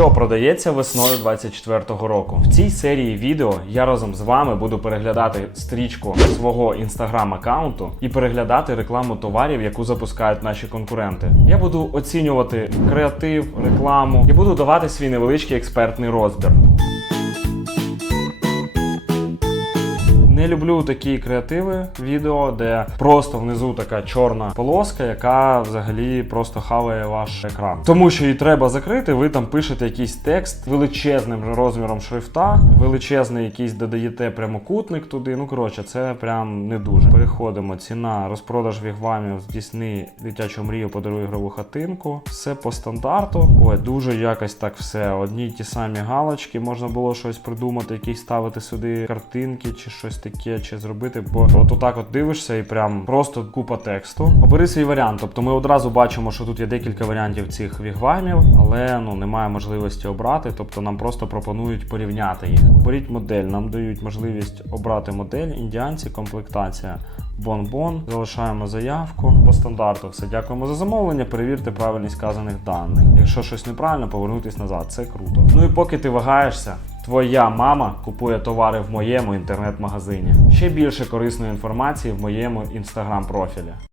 Що продається весною 24-го року? В цій серії відео я разом з вами буду переглядати стрічку свого інстаграм-аккаунту і переглядати рекламу товарів, яку запускають наші конкуренти. Я буду оцінювати креатив, рекламу і буду давати свій невеличкий експертний розбір. Не люблю такі креативи відео, де просто внизу така чорна полоска, яка взагалі просто хаває ваш екран. Тому що її треба закрити, ви там пишете якийсь текст величезним розміром шрифта, величезний якийсь додаєте прямокутник туди. Ну коротше, це прям не дуже. Переходимо. Ціна, розпродаж вігвамів, здійсни дитячу мрію, подаруй ігрову хатинку. Все по стандарту. Ой, дуже якось так все. Одні ті самі галочки. Можна було щось придумати, якісь ставити сюди картинки чи щось таке, чи зробити. Бо от отак от дивишся і прям просто купа тексту. Обери свій варіант. Тобто ми одразу бачимо, що тут є декілька варіантів цих вігвамів, але ну немає можливості обрати. Тобто нам просто пропонують порівняти їх. Оберіть модель. Нам дають можливість обрати модель, індіанці, комплектація. Бон-бон, залишаємо заявку по стандарту. Все, дякуємо за замовлення. Перевірте правильність сказаних даних. Якщо щось неправильно, повернутись назад. Це круто. Ну і поки ти вагаєшся, твоя мама купує товари в моєму інтернет-магазині. Ще більше корисної інформації в моєму інстаграм профілі.